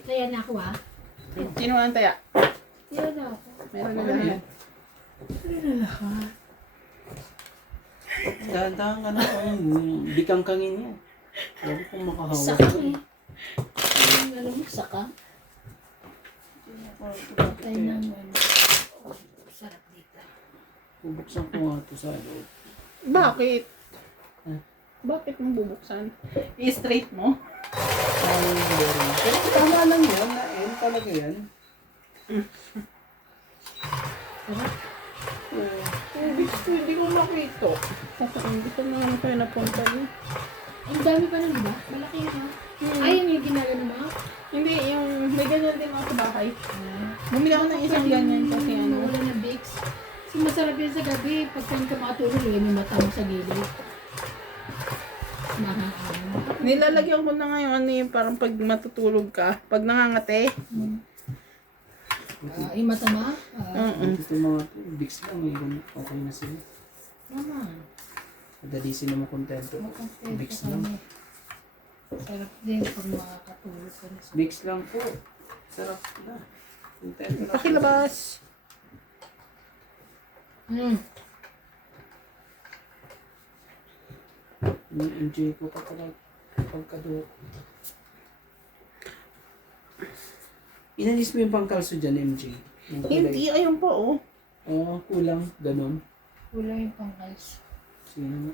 Kaya na ako ah. Sino ang taya? Kaya na ako. Meron na lahat. Meron na lahat. Dahan-dahan ka na kung bikang kangin yan. Sabi kong makahawak. Sakang eh. Alam mo, sakang. Patay ng ano. Sarap dito. Bubuksan ko nga ito sa loob. Bakit? Huh? Bakit mo bubuksan? I-straight mo? Pero tama lang yan. Nain talaga yan. Sarap. Hindi ko makita. Hindi ko naman kayo napunta yun. Ang dami pa nun, diba? Malaki na. Ay, yung ginagano mo? Hindi, yung may ganyan din ako sa bahay. Bumili ako ng isang ganyan kasi ano. Wala na bakes. Kasi masarap yan sa gabi. Pagka ka makatulog, may mata mo sa gilid. Nakakaano. Nilalagyan ko na ngayon ano yung parang pag matutulog ka, pag nangangate. Yung mata mo? Ito mga bigs lang. May ganun. Okay na sila. Naman. Madali sila makontento. Bigs lang. Sarap din pag makakatulog ka na sa... Bigs lang po. Sarap na. Kontento na. Pakilabas. Enjoy ko pa pala pagkado. Inalis mo yung pangkalso dyan, MJ. Yung kulay. Hindi, ayun pa oh. Oo, kulang. Ganon. Wala yung pangkals. Sino mo?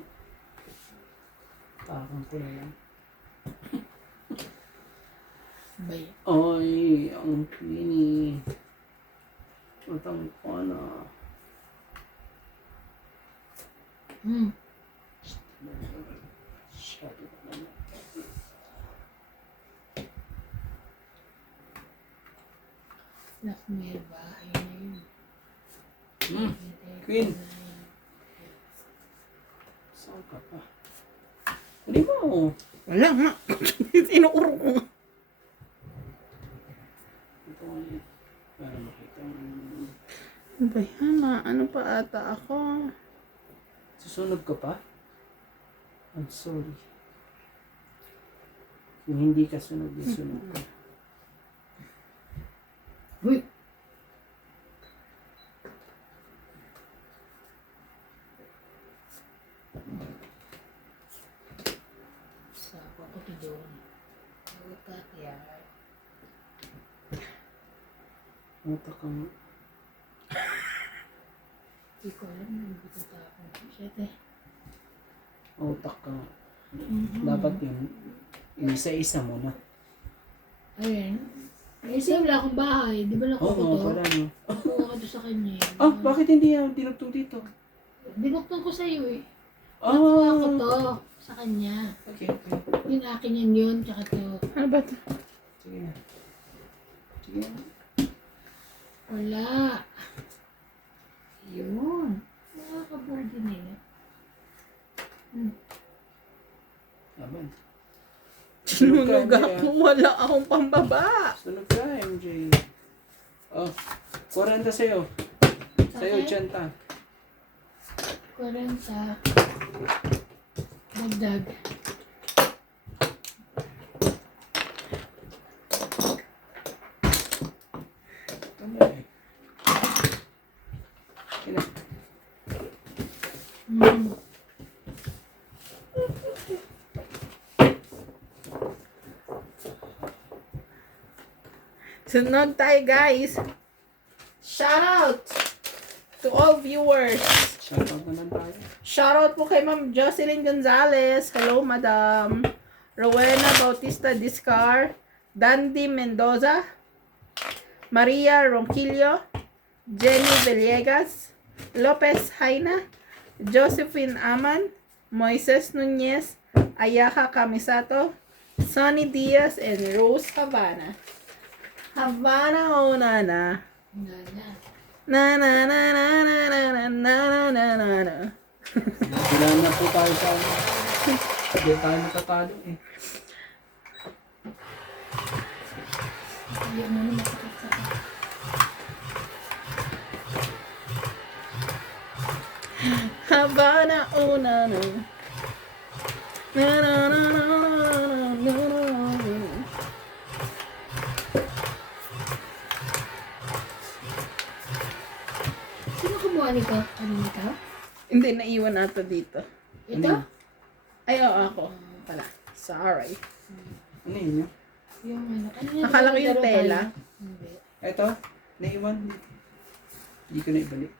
Parang ko na lang. Bay. Ay, ang pini. Matang ko na. Shadow ko na. Nakmer bahay na yun. Queen. Saan ka pa? Hindi mo. Wala nga. Inuuro ko nga. Ito ay para makita mo. Ano ba yan? Ano pa ata ako? Susunod ka pa? I'm sorry. Kung hindi ka sunod, sunod ka. Uy! Sapa ko to doon. Huwag ka kaya. Mata ka mo. Hindi ko alam na hindi ko tapon. Shit eh. Utak ka. Dapat yun. Isa-isa mo na. Ayun. Kasi wala akong bahay. Di ba nakuha ko Oo, to? pala no. Nakuha ko to sa kanya. Ah, bakit hindi yan dinugtong dito? Binuktong ko sa'yo eh. Nakuha ko Ah, to sa kanya. okay, okay. Yun akin yan yun. Tsaka to. Ano ba ito? Sige na. Sige na. Wala. Yun. Nakakabodi na yun. Laban. Sunog ako. Wala akong pambaba. Sunog ka, MJ. Oh, 40 sa'yo. Sa'yo, Okay. 80. 40. Dagdag. Tama eh. Okay na. Sunod tayo guys. Shout out to all viewers. Shoutout naman tayo. Shoutout po kay Ma'am Jocelyn Gonzalez. Hello, Madam. Rowena Bautista Discar. Dandy Mendoza. Maria Ronquillo. Jenny Villegas. Lopez Jaina. Josephine Aman. Moises Nunez. Ayaka Kamisato. Sonny Diaz and Rose Havana. Havana o nana. Na. Na na na na na na na na na na na. Kailangan na po tayo sa ano. Hindi tayo matatalo eh. Ayaw mo na masakit sa akin. Havana o nana. Na na na na na na na na. gumawa nito? Ano nito? Hindi, naiwan ata dito. Ito? Ay, oo, ako. Pala. Sorry. Ano yun yun? Yung ano. Ano yun? Akala ko yung Laro tela. tayo? Hindi. Ito, naiwan. Hindi ko na ibalik.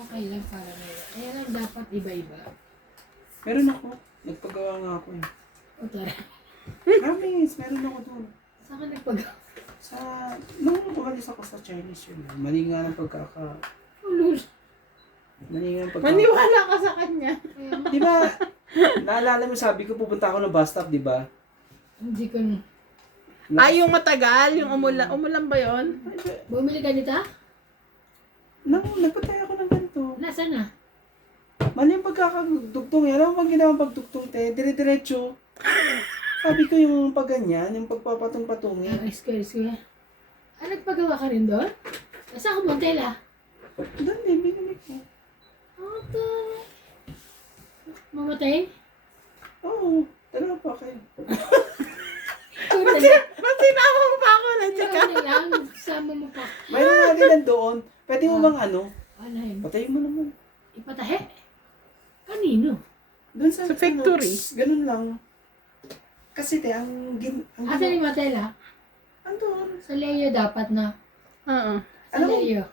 Okay lang para ngayon. Ayan lang dapat iba-iba. Meron ako. Nagpagawa nga ako eh. O tara. Promise, meron ako doon. Saan ka nagpagawa? Sa, nung umalis ako sa Chinese yun. Mali nga ng pagkaka... Ulul. Mali nga ng pagkaka... Maniwala ka sa kanya. Di ba? Naalala mo, sabi ko pupunta ako ng bus stop, di ba? Hindi ko na. Ay, yung matagal, yung umulan. Umulan ba yun? Bumili ka nito? Nagpatay ako ng ganito. Nasaan na? Mali yung pagkakadugtong yan. Ano bang ginawang pagdugtong, te? Dire-diretso. Sabi ko yung pag ganyan, yung pagpapatong-patungin. Square. Ah, nagpagawa ka rin doon? Nasaan ka Montela? Doon eh, binili ko. Ito. Mamatay? Oo, tara pa kayo. Ba't sinama mo pa ako na chika? Ano lang, sama mo pa. Mayroon nga din nandoon. Pwede mo bang ano? Ano yun? Patayin mo naman. Ipatahe? Kanino? Doon sa factory. Ganun lang. Kasi te, ang Asa ni Matela? andun. Sa Leo dapat na. Oo. Sa Alam mo- Leo.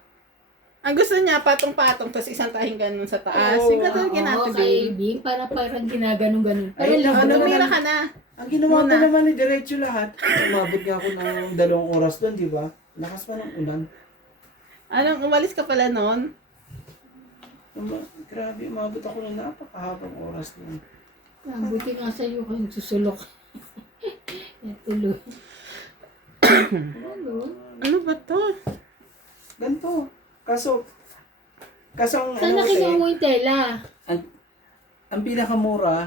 Ang gusto niya, patong-patong, tapos isang tahing ganun sa taas. Oo. Yung katulad Oo, natin, kay babe. Bing, parang ginaganon-ganon. Pero Ay, libre ano naman. Tumira ka na. Ang ginawa ko Muna. naman ni diretso lahat. Umabot nga ako ng 2 oras doon, di ba? Lakas pa ng ulan. Anong, umalis ka pala noon? Grabe, umabot ako ng napakahabang oras doon. Ah, buti nga sa'yo kung susulok. Tuloy. Ano? Ano ba to? Ganto. Kaso ang Saan ano nakigawa kasi, mo yung tela? ang pinakamura,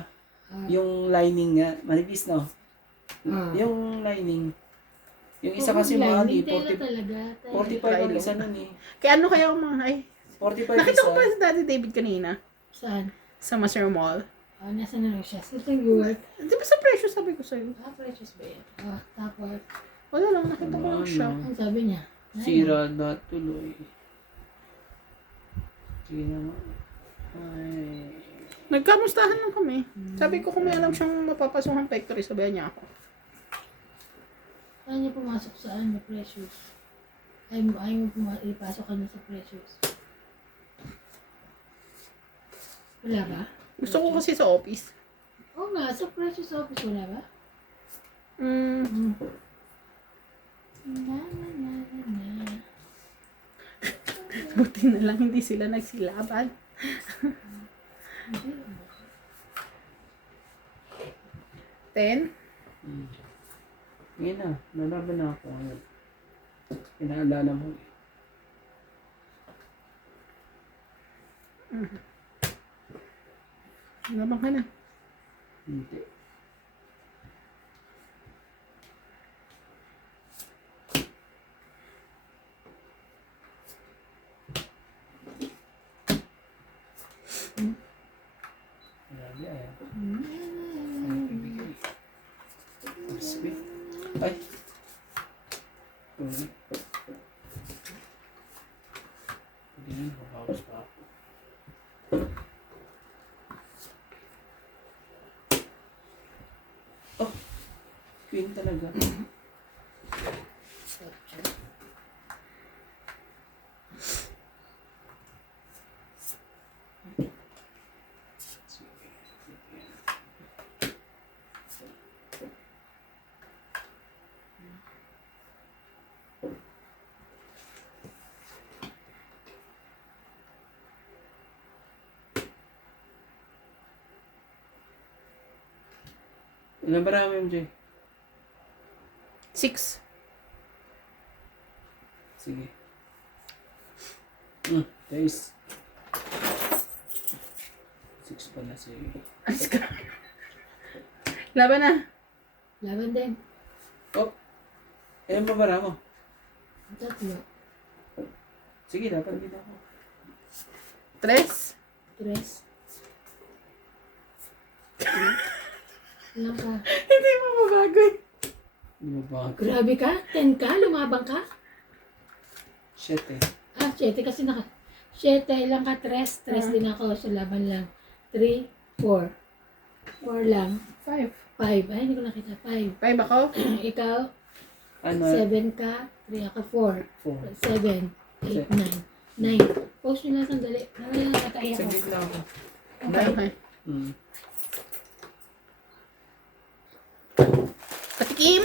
Ah. yung lining nga, manipis no? Ah. Yung lining. Yung isa Oo, kasi mahal eh, lining tela talaga. 45 ang isa nun eh. Kaya ano kaya ang mga, ay, 45 nakita ko isa. pa si Daddy David kanina. Saan? Sa Master Mall. Ah, nasa na lang siya. Sa Tangguwat. Di ba sa presyo sabi ko sa'yo? Ah, precious ba yan? Ah, tapos, Wala lang, nakita ko lang siya. ang sabi niya? Ay, Sira na tuloy. Sige naman. Ay. Nagkamustahan lang kami. Sabi ko kung may alam siyang mapapasuhan factory, sabihan niya ako. Saan niya pumasok saan na precious? Ayaw mo ipasok ka na sa precious. Wala ba? Gusto ko kasi sa office. Oo nga, sa precious office wala ba? Mm. Na, na, na, na, na. Buti na lang hindi sila nagsilaban. Hindi. 10? Ngayon na, nalaban na ako ngayon. Inaalala mo. Labang ka na. Hindi. Grabe ay. Ang ibigay. Ang sweet. Ay. Tuloy. Hindi na, mabawas pa ako. Oh, queen talaga. Ilan ba namin, MJ? 6. Sige. Guys. 6 pala si... Laban na. Laban din. Oh! Ilan ba bara mo? Tatlo. Sige, dapat din ako. 3. Tres. Ilan ka? Hindi mo mabagoy. Hindi mo ba? Grabe ka? 10 ka? Lumabang ka? 7 eh. Ah, 7 kasi 7, ilang ka? 3. 3 din ako. So, laban lang. 3, 4. 4 lang. 5. 5. Ay, hindi ko nakita. 5. 5 ako? Ikaw, Ano? 7 ka. 3 ako. 4. 4. 7. 8, 9. 9. Post nyo lang sandali. Nawala na natay ako. Saglit lang ako. Okay. Hmm. Patikim?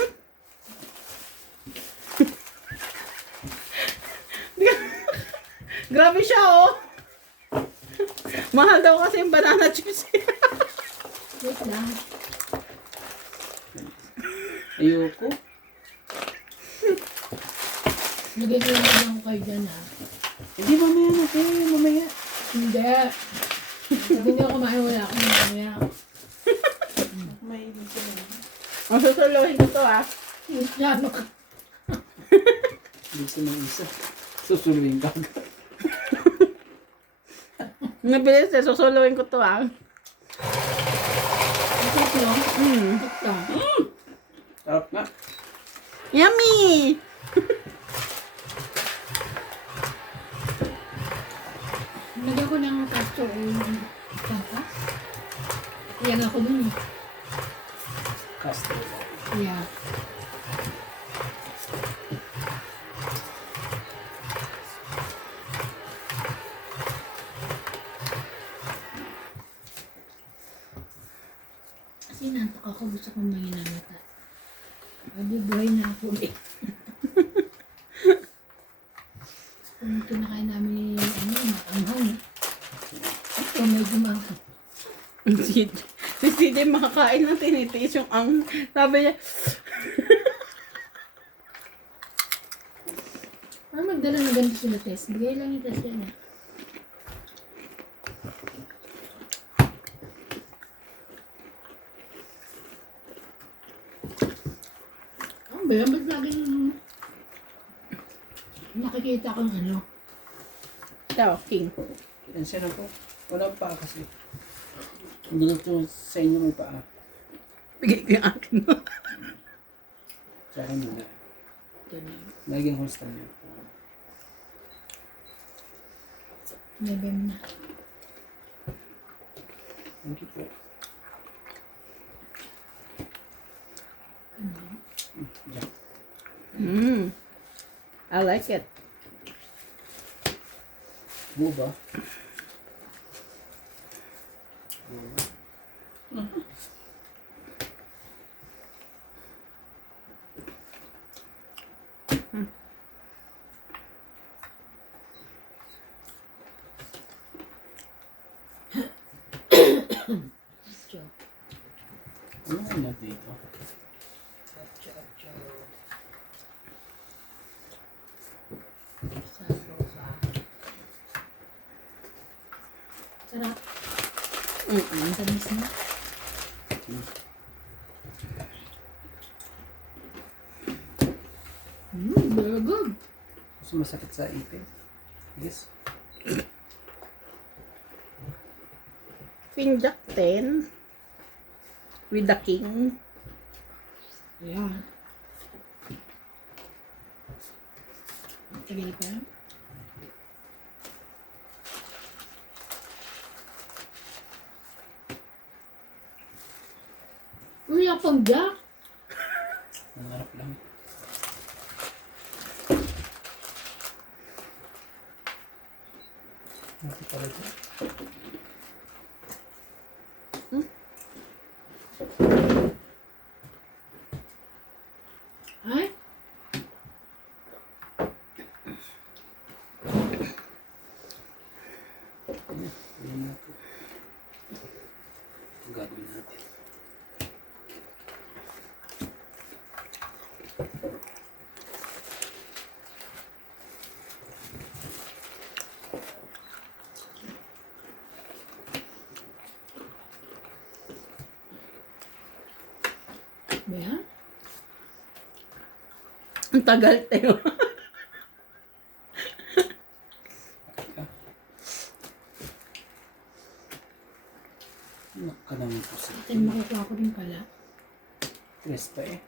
Grabe siya, oh. Mahal daw kasi yung banana chips. Wait lang. Ayoko. Lagay ko lang ako kayo dyan, ha. Hindi, mamaya na. Kaya mamaya. Hindi. Sabi niyo kumain, wala akong mamaya. May ibig sabihin. Ang susuluhin ko to, ah. Ano ka? Isa ng isa. Susuluin ka agad. Nabilis eh, susuluhin ko to, ah. Ito lang. Mm. Ito. Sarap nga. Yummy! Lagyan ko ng castor oil. Pampas. Yan ako dun. Castor. Yeah. Kasi nantok ako, gusto kong manginamata. Pwede buhay na ako eh. Kung kinakain namin maanghang eh. Ito medyo maanghang. Si CJ makakain ng tinitiis yung ang... Sabi niya, Parang magdala na ganito sila test. Bigay lang yung test yan eh. Ang bayan, ba't laging nakikita kong ano? daw, king. Yan siya na po. Wala pa kasi. Hindi ko sa inyo may paa. Bigay ko yung akin. Sa akin muna. Ganun. Naging host niya. Nebe mo na. Thank you po. Ganun. Diyan. I like it. Buba. Chop, Ano na dito? chop, chop, chop. Sapo. Sarap. Tamis na. Very good. Gusto masakit sa ipin? Yes. King Jack 10 with the king. Ayan. Tagal pa. Uy, apang Jack. Nangarap lang. Ito talaga. Ay? Ayan natin. Ito gagawin natin. Ayan. Ang tagal tayo. Anak ka naman po sa Ito yung makukuha ko rin pala. tres pa eh.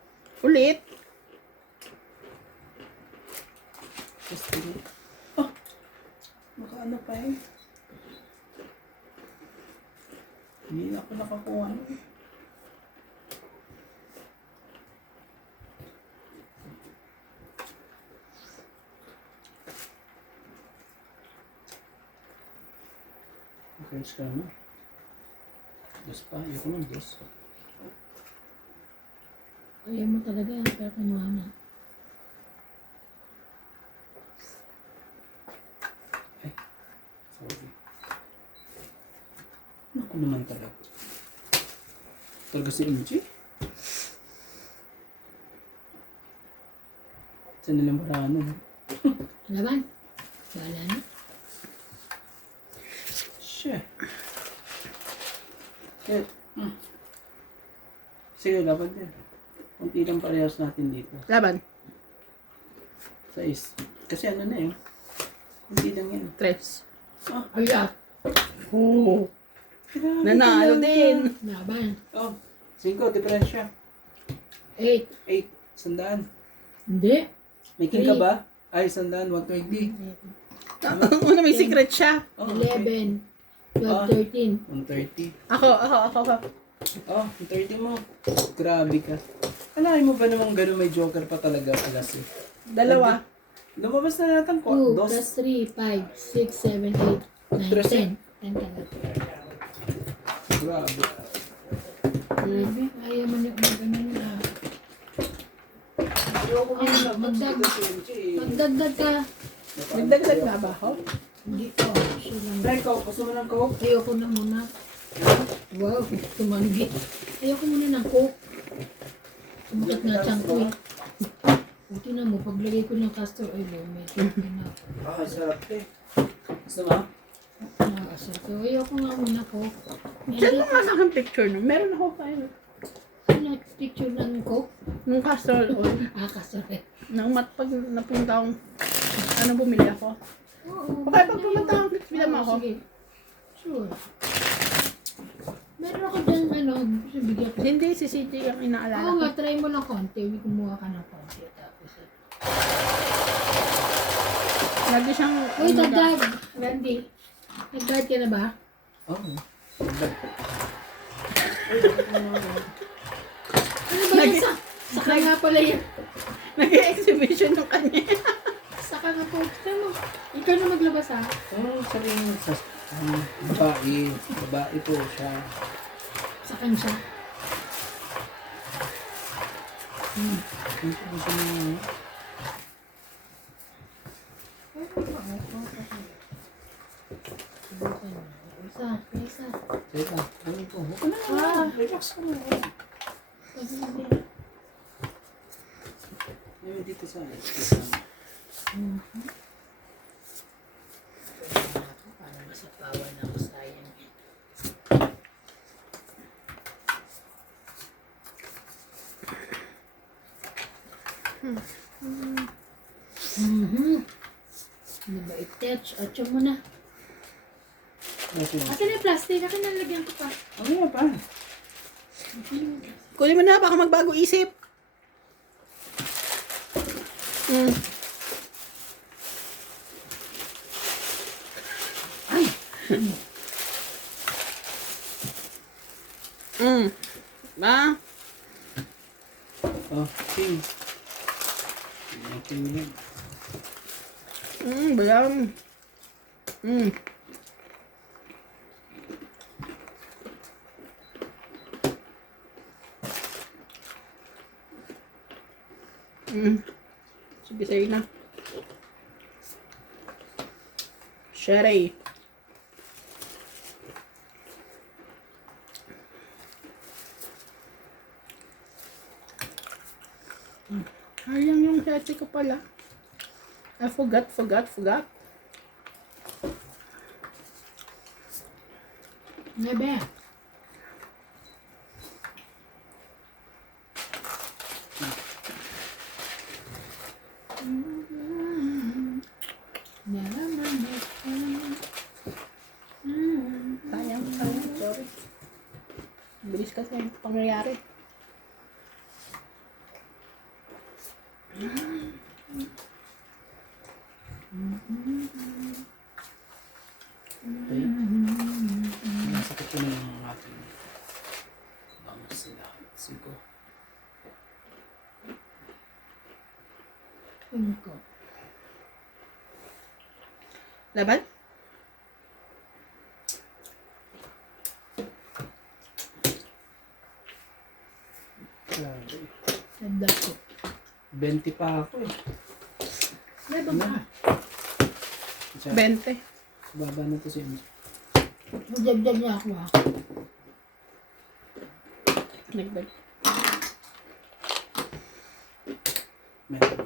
Ulit. Tres pa eh. Oh! Naka ano pa eh. Hindi na ako nakakuha. Okay, ka na. Dos pa, ayoko ng dos. Ayaw mo talaga, kaya kinuha na. Sorry. Naku naman talaga. Talaga si MJ? Sa nilambarano. Laban. Bahala na. Shit. Shit. Sige, laban din. Kunti lang parehas natin dito. Laban. 6. Kasi ano na yun. Kunti lang yan. 3. Ayan. Oh. Grabe Nanalo talaga. din. Laban. Oh, 5, diferensya. 8. 8, 100. Hindi. May king ka ba? Ay, 100, 120. Una may secret siya. Oh, okay. 11. 12, Ah. 13. 130. Ako. Oh, 130 mo. Grabe ka. Alain mo ba namang gano'n may joker pa talaga alas eh? Dalawa. Lumabas na natin ko. 2 Dos. plus 3, 5, 6, 7, 8, 9, Tres, 10. 10 ka na. Grabe. Grabe. Ayaw mo na ganun na. Ayoko Ano, magdagdag ka. Nagdagdag na ba ako? Hindi ko. Siya lang. Try Coke. Gusto mo ng Coke? Ayoko na muna. Wow, tumanggi. Ayoko muna ng coke. Sumakit na tiyan ko eh. Buti na mo, paglagay ko ng castor oil, medyo na. Ah, sarap eh. Gusto mo? Nakasal ko. Ayoko nga muna coke. Diyan mo nga sa akin picture no. Meron ako kayo. Ano, picture ng coke? Nung castor oil. Castor oil. Nang pag napunta akong, ano bumili ako. Oo. Okay, pag pumunta akong Fix, bilang mo ako. Sige. Sure. Meron ako dyan, bigyan ko. Hindi, si CJ ang inaalala Oo ko. nga, try mo ng konti. Kumuha ka ng konti. Tapos, Lagi siyang, uy, dagdag! Randy, nag-guard ka na ba? Oo. Ano ba yan? Saka nga pala yan. nag-exhibition ng kanya. Saka nga po. Tignan mo. Ikaw na maglabas ha. Oo, sabihin mo sa babae. Babae po siya. Sakan siya. Hindi ko gusto mo. Isa. Isa. Teka, ano po? Huwag ka na. Relax ka mo. Ayun dito sa Parang masapawan na ako sayang. Ano ba i-touch? Atcho mo na. Okay. Akin na yung plastic. Akin na lagyan ko pa. Ano yan pa? Kunin mo na, baka magbago isip. Ba? Oh, king. King yan. Bayam. Sige, sa'yo na. Sherry. Sayang yung sete ko pala. I forgot. Nebe. Sayang. Sorry. Bilis kasi yung pangyayari. Ayun ko. Laban? Grabe. Tanda ko. 20 pa ako eh. Laban ka. Sa 20. baba na to si Emma. Magdagdag niya ako ha. Nagdag. Meron.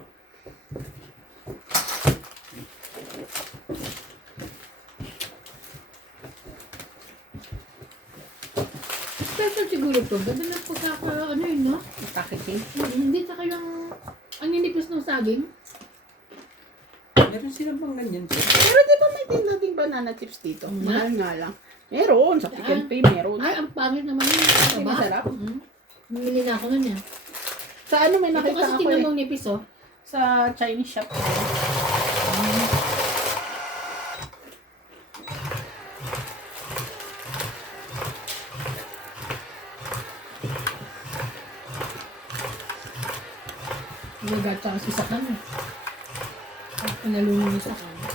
Special siguro to. Ganda ng ano yun, no? Packaging. Hindi saka yung ang ninipis ng saging. Meron silang pang ganyan. Pero di ba may tindating banana chips dito? Mm. Mahal nga lang. Meron. Sa Pick and Pay meron. Ay, ang pangit naman yun. Ay, Diba? masarap. Bumili na ako nun yan. Sa ano may Ito nakita kasi ako tingnan eh. mong nipis, oh. Sa Chinese shop. Nagat siya kasi sa kanya. At pinalunod niya sa kanya.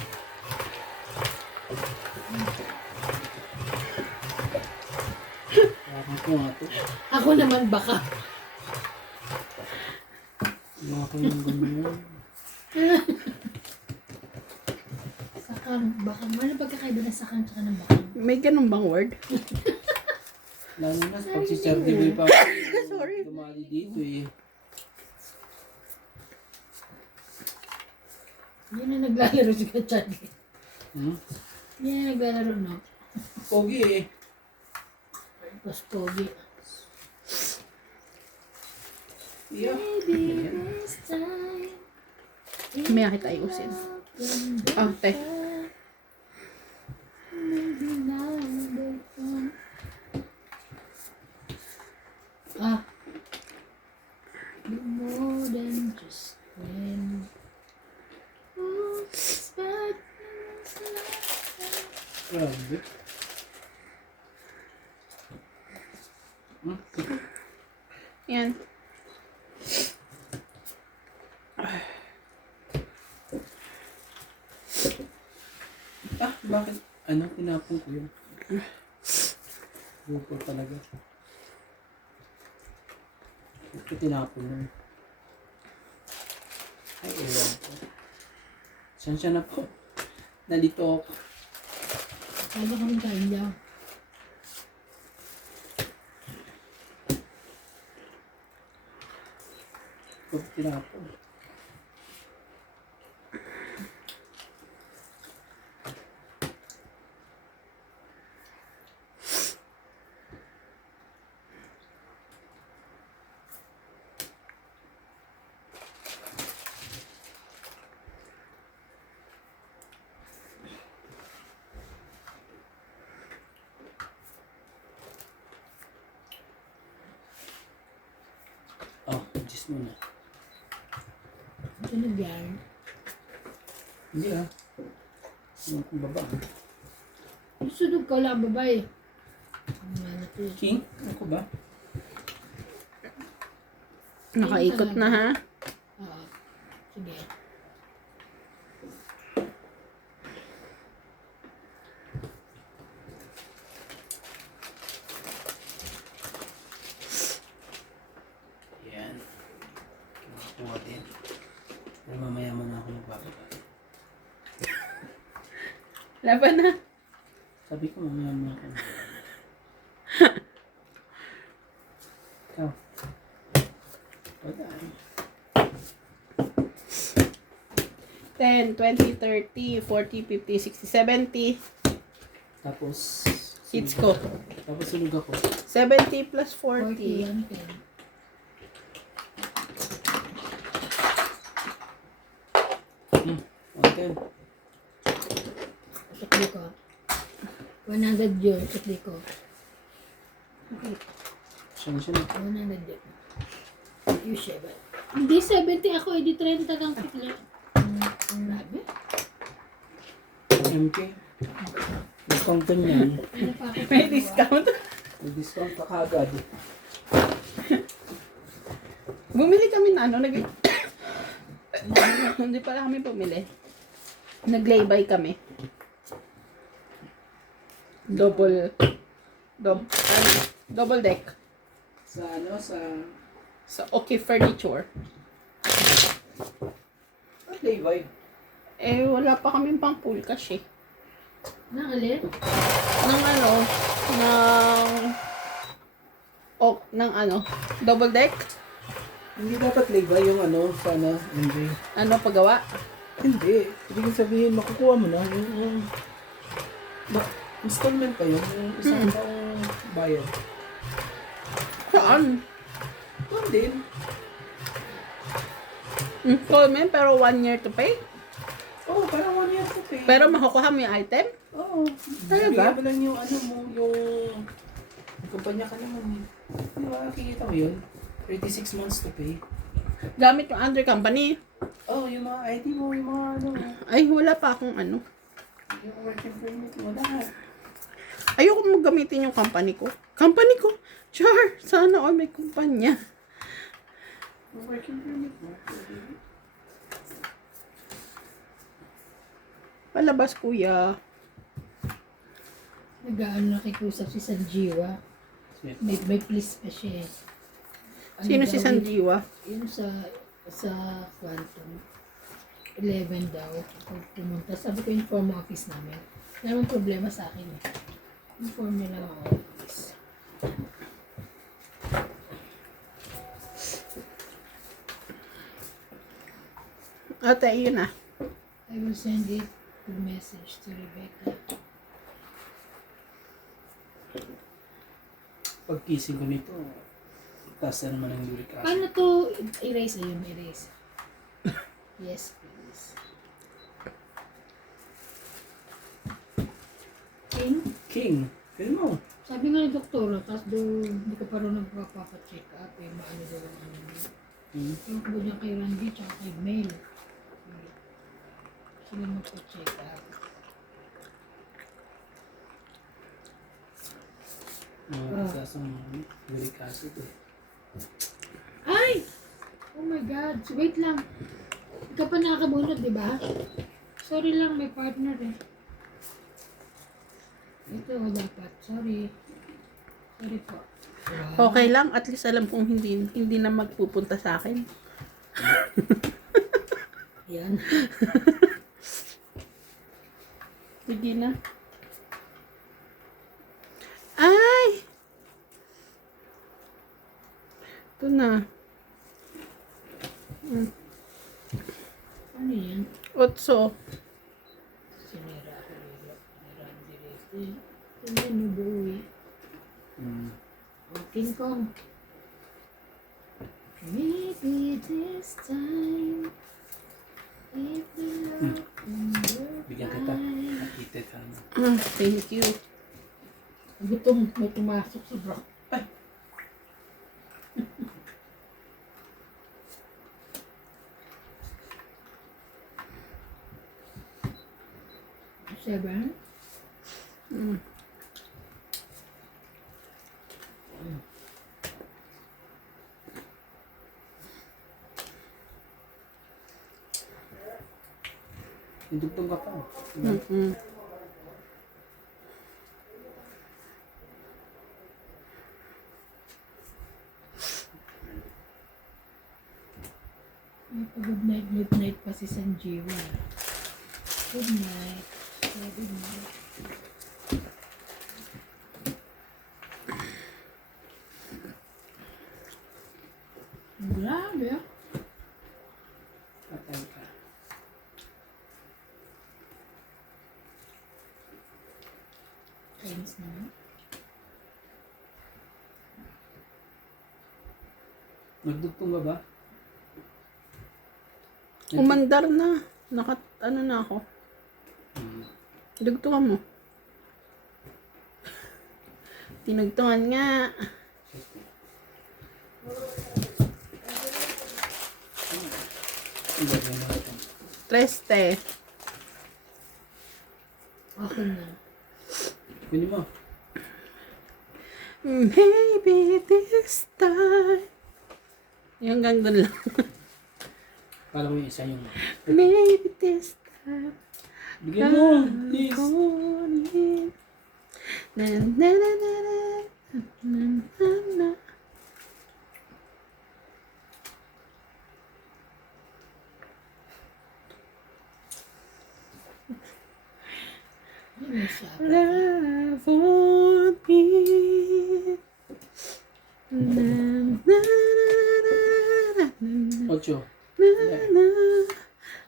Parang ko nga to. Ako naman baka. Mga kanyang ganyan. Sakang, baka. Ano pagkakaiba na sakang tsaka ng baka? May ganun bang word? Lalo na pag si Sir Divil pa Sorry. dumali dito eh. Yan na naglalaro si Kachagi. Hmm? Yan na naglalaro, no? Pogi eh. Tapos pogi. Yeah. Maybe this time. May kita ayusin. Ah, te. Maybe now they come. Ah. You're more than just friend. Oh, it's bad. Grabe. Hmm? Yan. Ah, bakit? Ano, tinapon ko yun? Grupo talaga. Bakit ko tinapon yun? Ay, ewan ko. Saan siya na po? Nalito ako. Kaya kami kain daw. Bakit tinapon? Oh, just muna. Tunog yan. Hindi ah. Yung baba. Sunog ka lang, babae. Ano to? King? Ako ba? Nakaikot na ha. Oo. Sige. Yan. Kinukuha din. Pero mamaya mo na ako magbababa. Laban na. Sabi ko mamaya mo ako. Ikaw. Wala. 10, 20, 30, 40, 50, 60, 70. Tapos... Hits ko. Tapos sunog ako. 70 plus 40, 40. 110. Okay. Sakli ko. 100 yun, sakli ko. Siyang siya na. 100 yun. Yung 7. Hindi 70 ako, edi 30 lang sakli. Grabe. MK. Discount ka niyan. Ano pa ako? May discount. May discount ka kagad. Bumili kami na ano, Hindi pala kami pumili. Nag-laybay kami. Double deck. Sa ano, Sa Okay Furniture. Laybay. Eh, wala pa kaming pang pool cash eh. Nang alin? Ng double deck? Hindi dapat laybay yung ano, sana, hindi. Ano, paggawa? Hindi. Ibig sabihin, makukuha mo na yung installment pa yun, yung isang taong bayad. Saan? Doon din. Installment, pero 1 year to pay? Oo, parang 1 year to pay. Pero makukuha mo yung item? Oo. Talaga? Bigyan mo lang yung ano mo, yung kumpanya ka naman. Di ba, nakikita mo yun? 36 months to pay. Gamit yung under company. Oo, yung mga ID mo, yung mga ano, Ay, wala pa akong ano. yung working permit mo, lahat. Ayoko mo gamitin yung company ko. Company ko? Char! Sana all may kumpanya. Yung working permit mo. Palabas, kuya. Nag-aano nakikusap si Sanjiwa. May please pa siya eh. Sino si daw Sanjiwa? Yun sa Quantum. 11 daw. Pag pumunta. Sabi ko inform mo office namin. Wala namang problema sa akin eh. Inform nila ang office. Ate, yun na. I will send it through message to Rebecca. Pag kissing ko nito, taas na naman ang uric acid. Paano to erase? Ayun, erase. Yes, please. King, feel mo. Sabi nga ni doktora, tapos doon, hindi ka pa rin nagpapaka-check up eh, maano daw ang ano niya. Yung ko niya kay Randy, tsaka kay Mel. Sila magpa-check up. Taas ang uric acid eh. Ay! Oh my God, so wait lang. Ikaw pa nakakabunod, di ba? Sorry lang, may partner eh. Ito, dapat. Sorry. Sorry po. Okay lang. At least alam kong hindi na magpupunta sa akin. Yan. Sige na. Ay! Ito na. Ano yan? Otso. Sinira ako dito. Sinira ang direte. Hindi mo buwi. Oh, King Kong. Maybe this time if the love Bigyan kita. Nakita ka na. Thank you. Gutom, may pumasok sa bro. Ay! Seven? Indugtong ka pa. Good night pa si Sanjiwa. Good night. Yeah, good night. Grabe ah. Patay ka. Kainis naman. Nagdugtong ka ba? Umandar na. Ano na ako. Dugtungan mo. Tinugtungan nga. Ilagay mo ito. Treste. Okay na. Kunin mo. Maybe this time. Yung hanggang doon lang. Kala ko yung isa yung... Maybe this time Bigyan mo, please. calling. Na na na na na na na na. Ano siya? Love won't be. Na na na na na. 8. Na na na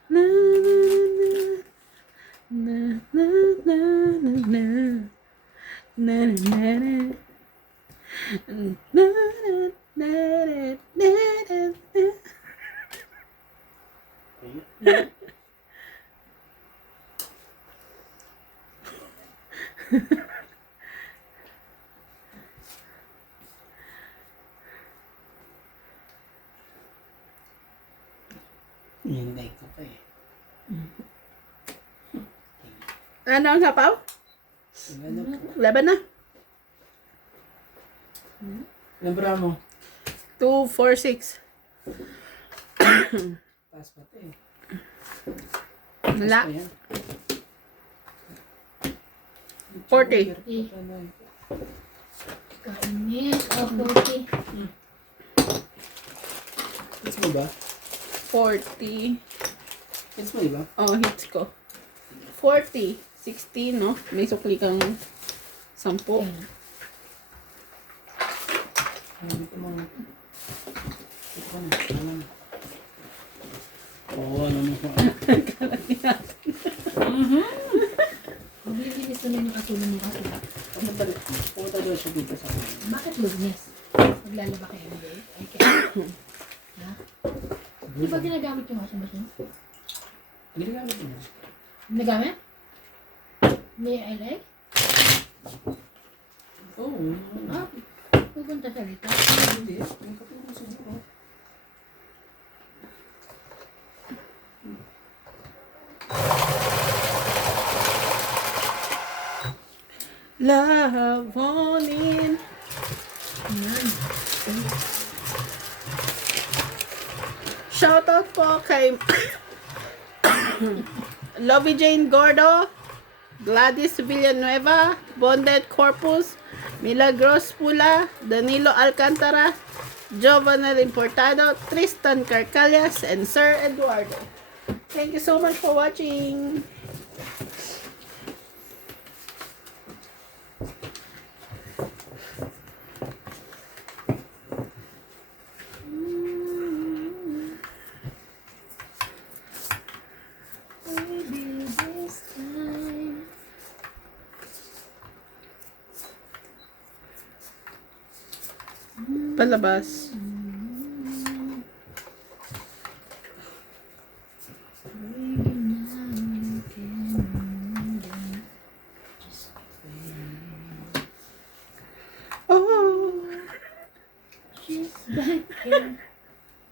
na na na na na na na na na na na. Hinday ko pa eh. Ano ang sapaw? Ano po? Laban na. Nabra mo. 2, 4, 6. Taas pa ito eh. Wala. Taas pa yan. 40. Kainis. Oh, 40. Hits mo ba? 40. Hits mo diba? Oh, hits ko. 40. 16, no? May sukli kang 10. Ay, dito mo. Dito ka na. Ano na? Oo, ano mo ko. Maglinis na lang yung katulong mo kasi. Pumunta doon siya dito sa akin. Bakit lunes? Maglalaba kayo everyday? Ay, kaya. Ha? Di ba ginagamit yung washing machine? Ginagamit mo na. Nagamit? May I like? Oo. Ah, pupunta siya dito. Hindi. Yung katulong siguro. Love falling. Yan. Shoutout po kay Lovey Jane Gordo, Gladys Villanueva, Bonded Corpus, Milagros Pula, Danilo Alcantara, Jovenel Importado, Tristan Carcalias, and Sir Eduardo. Thank you so much for watching. Maybe this time. Palabas. Maybe now you can just Oh. she's back again.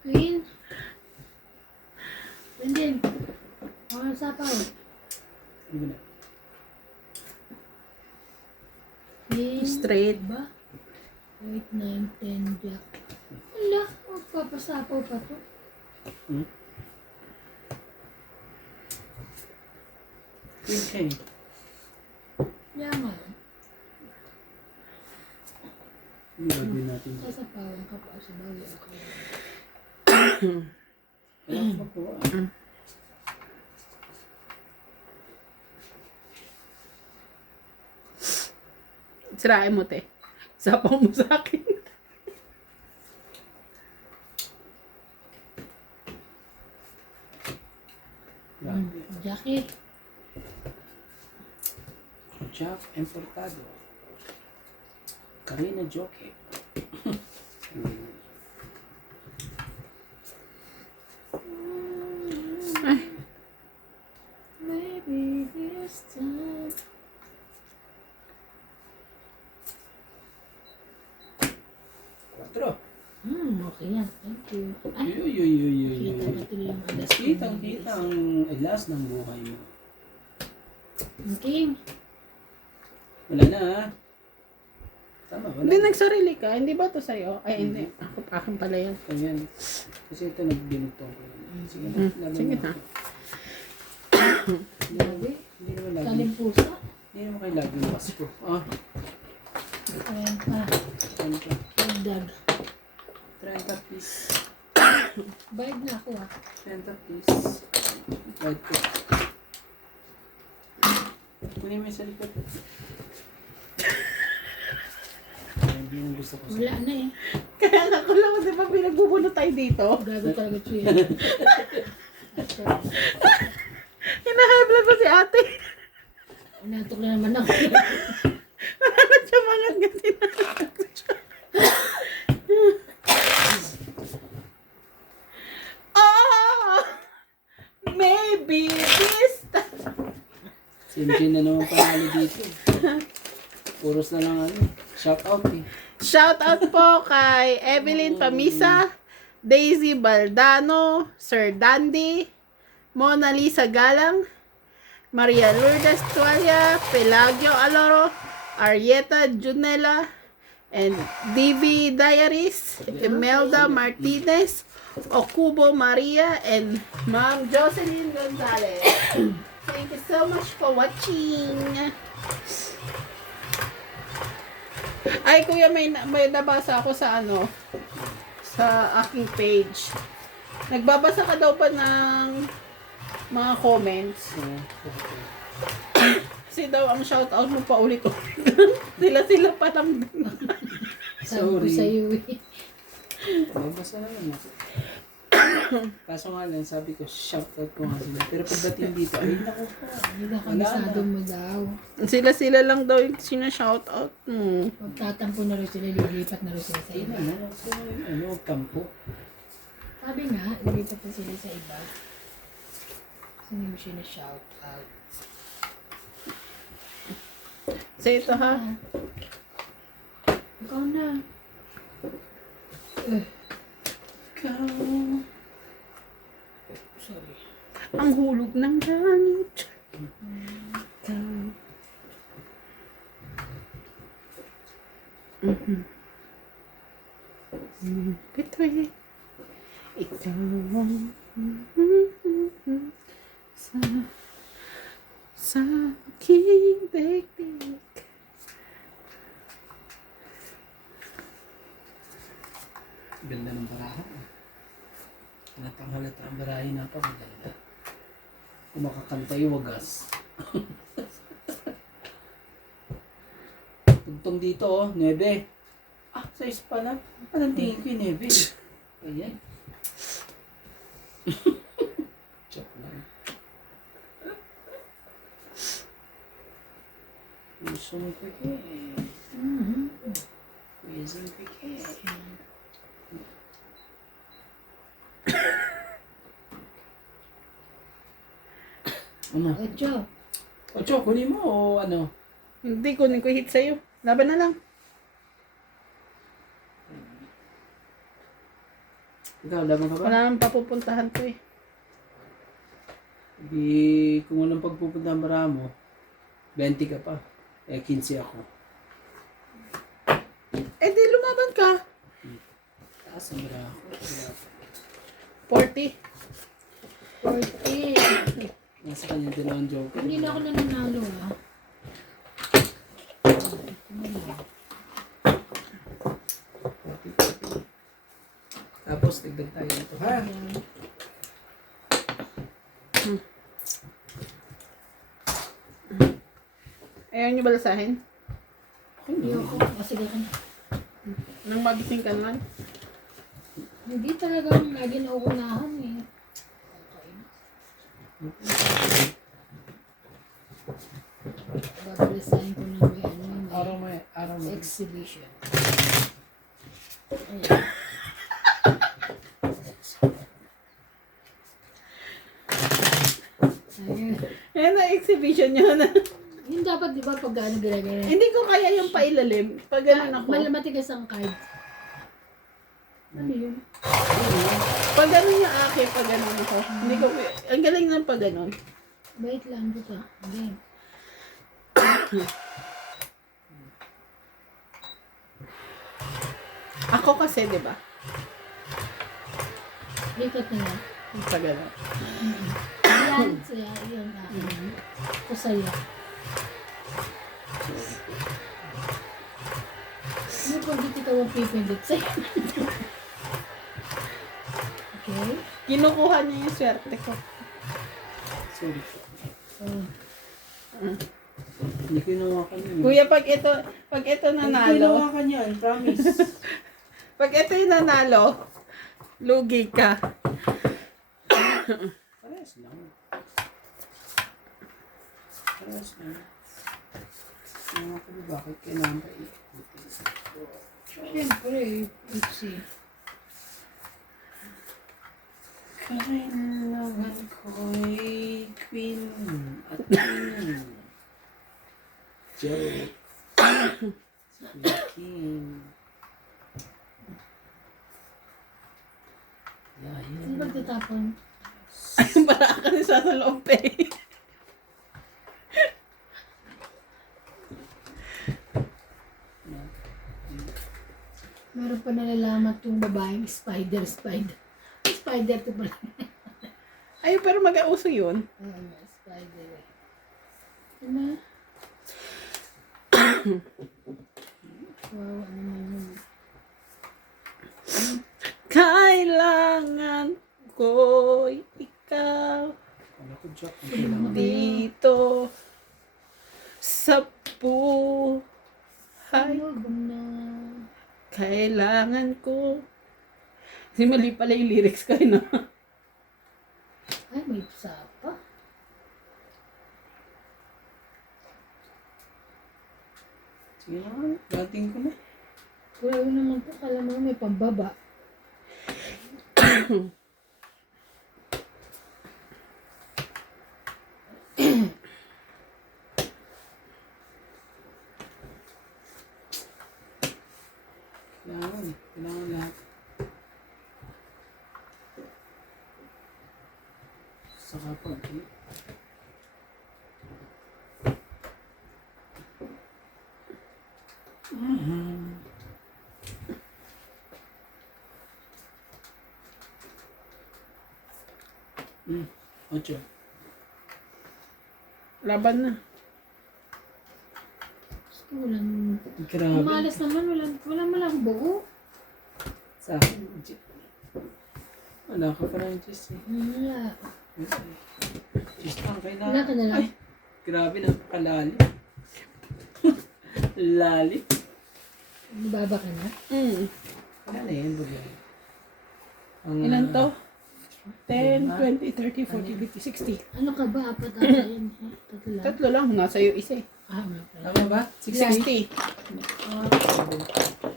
Queen. Queen. Oh, sapaw. Hindi na. Queen. Straight. Ba? 8, 9, 10, jack. Wala, magpapasapaw pa to. Hmm? Queen K. Yaman. Yung gagawin natin. Sasapawan ka pa sa bawi ako. Kaya magkuha. Sirain mo, te. Sapaw mo sa akin. Grabe. Jacket. Jack Importado. Karina Joke. Ay, Maybe this time. Quatro. Okay yan. Thank you. Ay, kita na tuloy yung alas. Kitang-kita ang alas ng buhay mo. King. Wala na ha. Tama, wala. hindi nagsarili ka. Hindi ba to sa'yo? Ay, hindi. Akin pala yan. Ayan. Kasi ito nagbinutong ko. Sige na. Sige na. Grabe. Hindi naman lagi. Kalimpusa. Hindi naman kayo lagi yung Pasko. Ah, Ayan pa. 30. Dagdag. 30 piece. Bayad na ako 30 piece. Right ko. Kunin mo yung sa likod. Hindi yung gusto ko sa Wala na eh. Kaya nga ko lang, di ba pinagbubuno tayo dito? Gago talaga siya. Hina-high blood pa si ate. Inaantok na naman ako. Nakachamangan kasi na. Oh! Maybe this time. Si MJ na naman panalo dito. Puros na lang ano. Shout out eh. Shout out po kay Evelyn Pamisa, Daisy Baldano, Sir Dandy, Mona Lisa Galang, Maria Lourdes Tualia, Pelagio Aloro, Arieta Junela, and DV Diaries, Imelda Martinez, Okubo Maria, and Ma'am Jocelyn Gonzalez. Thank you so much for watching. Ay, kuya, may nabasa ako sa ano, sa aking page. Nagbabasa ka daw ba ng mga comments? Kasi daw, ang shoutout mo pa ulit-ulit. Sila pa lang din. Sabi ko Sorry. sa'yo eh. Mabasa naman ako. Kaso nga lang, sabi ko, shout out ko nga sila. Pero pagdating dito, ay naku po. Hindi na kamisado mo daw. Sila lang daw yung sinashoutout mo. Magtatampo na rin sila, lilipat na rin sila sa Ayun iba. naman, ako ano, kampo. Sabi nga, lilipat na sila sa iba. Kasi hindi mo siya na-shout out. So ito ha. Ikaw na. Ikaw. Sorry. Ang hulog ng langit. Between ikaw sa aking daigdig. Ganda ng baraha. Halatang halata ang barahin na pa. Maganda. Kung makakanta yung wagas. Tugtong dito oh, 9. Ah, size pala. Anong tingin ko yung 9? Ayan. Joke lang. Pusong peke. Pusong peke. Ano? Ocho. Ocho, kunin mo o ano? Hindi, kunin ko hit sa'yo. Laban na lang. Ikaw, laban ka ba? Wala nang papupuntahan ko eh. Di, kung walang pagpupunta ang bara mo, 20 ka pa. Eh, 15 ako. Eh di lumaban ka. Taas ang bara ako. 40. 40. Nasa kanya dalawang joke. Hindi na ako nananalo ah. Tapos, tigdag tayo ito, ha? Ayaw nyo balasahin? Ayoko. Sige ka na. Nang magising ka naman? Hindi talagang lagi na uunahan eh. Babalisahin ko na may ano yun Araw eh. mo eh. Araw mo. Exhibition. Ayan. Ayun. Ayan na, exhibition nyo na. Yun dapat di ba pag ano ginagaya? Hindi ko kaya yung pailalim. Pag ganun ako. Matigas ang card. Ano yun? Pag ganun yung akin, pag ganun ako. Hindi ko, ang galing ng pag ganun. Wait lang dito. Again. Ako kasi, di ba? Likat na lang. Sa gano'n. Ayan, saya, yun. Ako saya. Ano pag dito ka mapipindot sa'yo? Okay. Kinukuha niya yung swerte ko. Sorry po. Oh. Hindi ko inawakan yun. Kuya, pag ito Hindi ko nanalo, inawakan yan, promise. pag ito yung nanalo, lugi ka. Parehas lang. Parehas lang. Inawakan ko bakit kailangan pa ikutin. Siyempre, let's see. Kailangan ko'y queen at king. Joke. King. Sino ba tatapon? Para ka ni sa loob eh. Meron pa nalalamat yung babaeng spider. Spider to pala. Ay, pero mag-auso yun. Ayan, spider eh. Ano? Wow, ano naman yun? Kailangan ko ikaw Ano ko, Jack? dito sa buhay. Huwag na. Kailangan ko. Kasi mali pala yung lyrics ko, no? Ay, may sapa. Sige na, dating ko na. Grabe naman po, kala mo may pambaba. Kailangan lahat. Saka pa, Ocho. Laban na. Gusto walang... Grabe. Umalas naman, walang buo. Sa akin, wala ka pa ng Diyos eh. Wala. Diyos lang, Wala kailangan. ka na lang. Ay, grabe na, kalalim. Lalim. Baba ka na. Wala na yan, baga. Ilan to? 10, 20, 30, 40, 50, 60. Ano ka ba? Apat ata yan. Ha? Tatlo lang. Tatlo lang. Nasa iyo isa eh. Ah, nga pala. Tama ba? 60.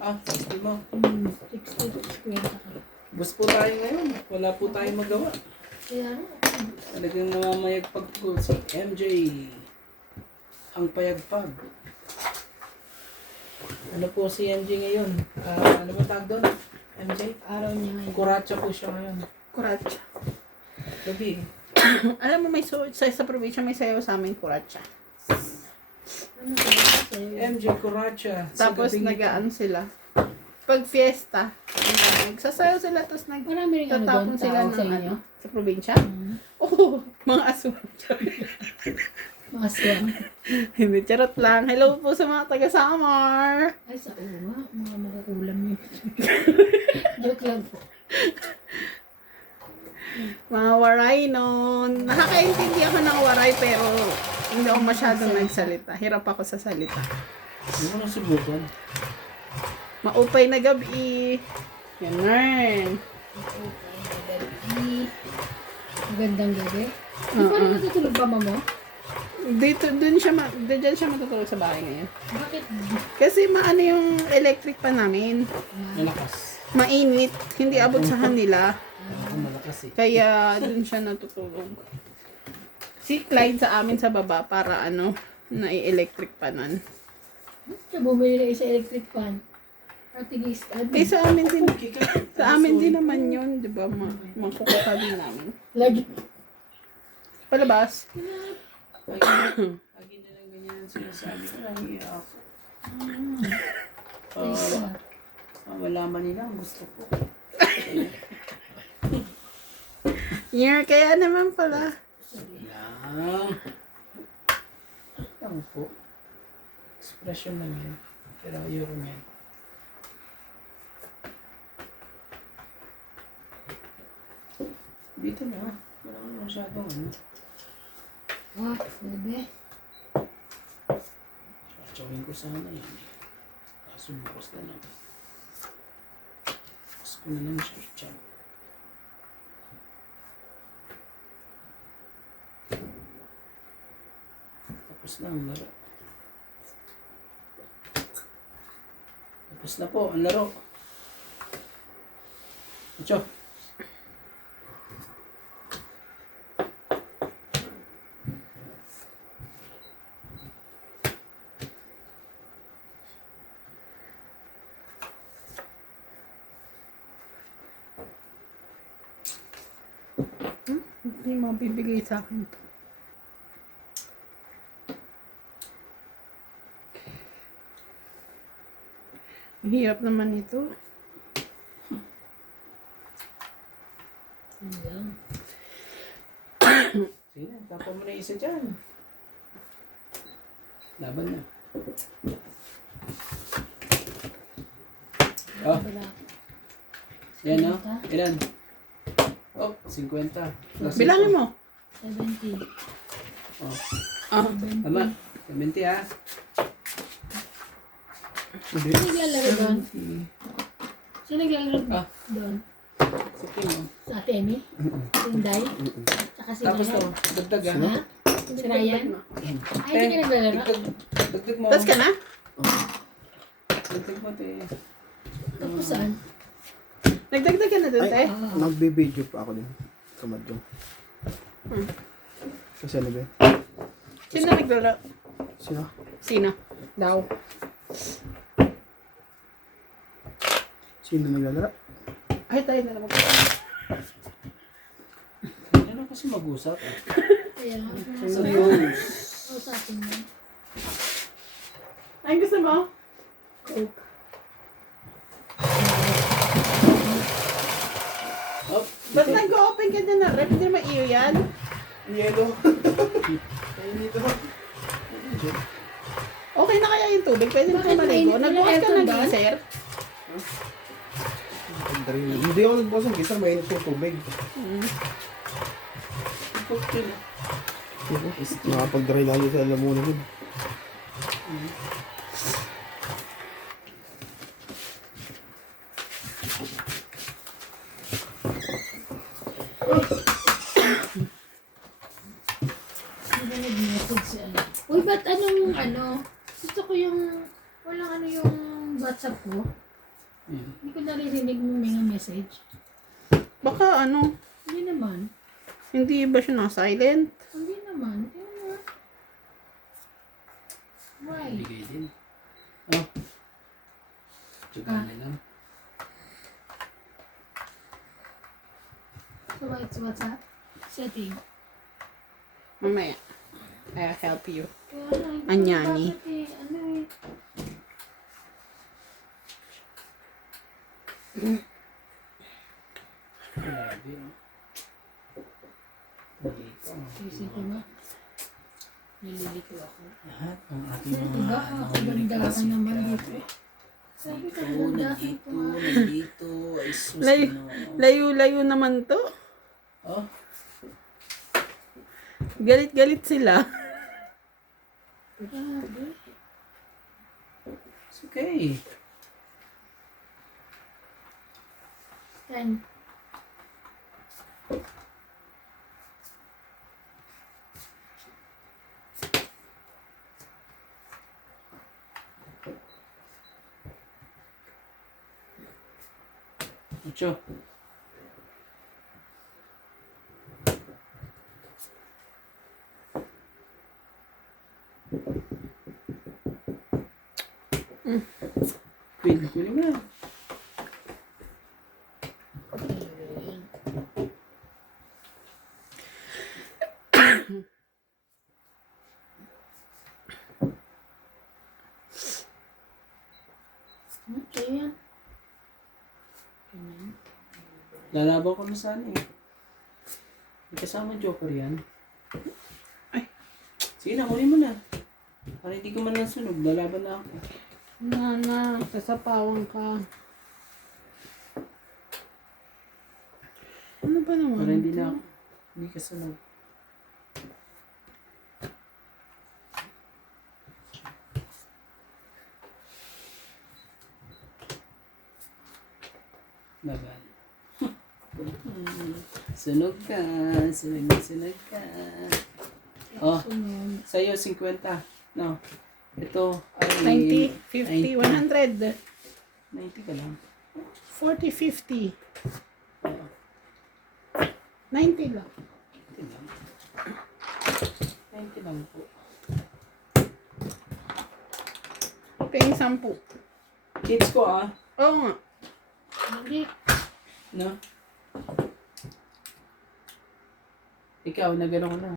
Ah, 60 mo. 60 ka. Bus po tayo ngayon. Wala po tayong magawa. Kaya ano? Talagang namamayagpag ko si MJ. Ang payagpag. Ano po si MJ ngayon? Ano ba tawag doon? MJ? Araw niya ngayon. Kuratsa po siya ngayon. Kuratsa. Gabi. Alam mo, may sa probinsya may sayaw sa amin, kuratsa. Ano ka ba sa'yo? MJ Kuratsa. Tapos nagaan sila. Pag fiesta, nagsasayaw sila, tapos Marami rin ano doon, nagtatapon sila tao ng sa inyo. ano, sa probinsya. Hmm. Oh, mga aso. Mga swam. Hindi, charot lang. Hello po sa mga taga-Samar. Ay, sa uwa. Mga magakulam yun. Joke lang po. Mga waray nun. Nakakaintindi ako ng waray, pero hindi ako masyadong nagsalita. Hirap ako sa salita. Hindi mo nang subukan. Maupay na gabi. Ganun. Magandang gabi. Di ba natutulog pa mo? Diyan siya matutulog sa bahay ngayon. Bakit? Kasi maano yung electric pa namin. Malakas. Mainit. Hindi abot sa kanila. Malakas eh. Kaya dun siya natutulog. Si Clyde sa amin sa baba para nai-electric pa nun. Siya bumili na isa electric fan. Artigis. Eh sa amin din. Sa amin din naman yun. Diba? Makukuha din namin. Lagi. Palabas. Lagi na lang ganyan sinasabi ko. Nahiya ako. Isa. Malaman nila ang gusto ko. Year, kaya naman pala. Lang. Lang po. Expression lang yan. Pero ayoko yan. Dito na. Wala ka masyadong ano. Wow, bebe. Chawin ko sana yan. Kaso bukas na lang. Bukas ko na lang siya. Chow. Tapos na ang laro. Tapos na po ang laro. Ocho. Hindi mabibigay sa akin to. Mahirap naman ito. Yun lang. Sige na, tapon mo na isa dyan. Laban na. Oh, Wala. yan no? Ilan? Oh, 50. Bilangin mo. 70. Oh, Ah, 70. tama. 70 ha? Sino naglalaro doon? 70. Sino naglalaro Ah. doon? Si Kim oh. Sa Ate Amy? Si Inday? Tsaka si Tapos to, Ryan? dagdag ha? Ha? Si Ryan? Ay, hindi ka naglalaro? Dagdag mo. tapos ka na? Dagdag mo te. Tapos saan? Nagdagdag ka na dun, te? Ah. Nagbe-video pa ako din. Kamadyo. Hmm. Kasi ano ba? Sino naglaro? Sino? Sino? Daw. Sino naglalaro? Ay, tayo na naman. Ano kasi mag-usap eh. Kaya, Serious. usapin mo. Ay, gusto mo? Coke. Oh, Ba't nag-open ka na na rep? Hindi naman iyo yan. Yelo. Ayun dito. Okay na kaya yung tubig? Pwede na kayo Bakit maligo. mainit na Nagbukas ka aircon ng ba? geyser? Hindi ako nagbukas ng gisar. Mainit yung tubig. Nakapag-dry lalo sa alamunan yun. Hindi ba nag-message si ano? Uy, ba't anong ano? Gusto ko yung, walang ano yung WhatsApp ko. Ayan. Hindi ko naririnig mo mga message. Baka ano, Hindi naman. hindi ba siya naka-silent? Hindi naman. Tingnan mo. Why? Bigay din. Oh. Tsaga na lang. So it's WhatsApp? Setting. Mamaya. I'll help you. Kaya lang, hindi ko Anyani. bakit eh, ano eh. Grabe oh. Dito. Isip ko nga. Nililito ako. Lahat ng ating mga Diba? Kakaganda ka naman dito. Sabi ko, ganda nandito, ito. nandito, ay sus, Lay- no. Layo-layo naman to. Oh, Galit-galit sila. Grabe. it's okay. 10. Ocho. Pili mo na. Okay yan. Ganyan. Lalaban ko na sana eh. May kasama joker yan. Ay. Sige na, kunin mo na. Para hindi ko man lang sunog, lalaban na ako. Na, kasapawan ka. Ano ba naman? Para hindi na ako. Hindi ka sunog. Laban. Sunog ka. Sunog na sunog ka. Oh, Sunod. sa'yo 50. No. Ito ay 90, 50, 100. 90 ka lang. 40, 50. 90 lang. 90 lang. 90 lang po. Ping 10. Kids ko ah. Oo nga. Hindi. No? Ikaw, nagano ko na.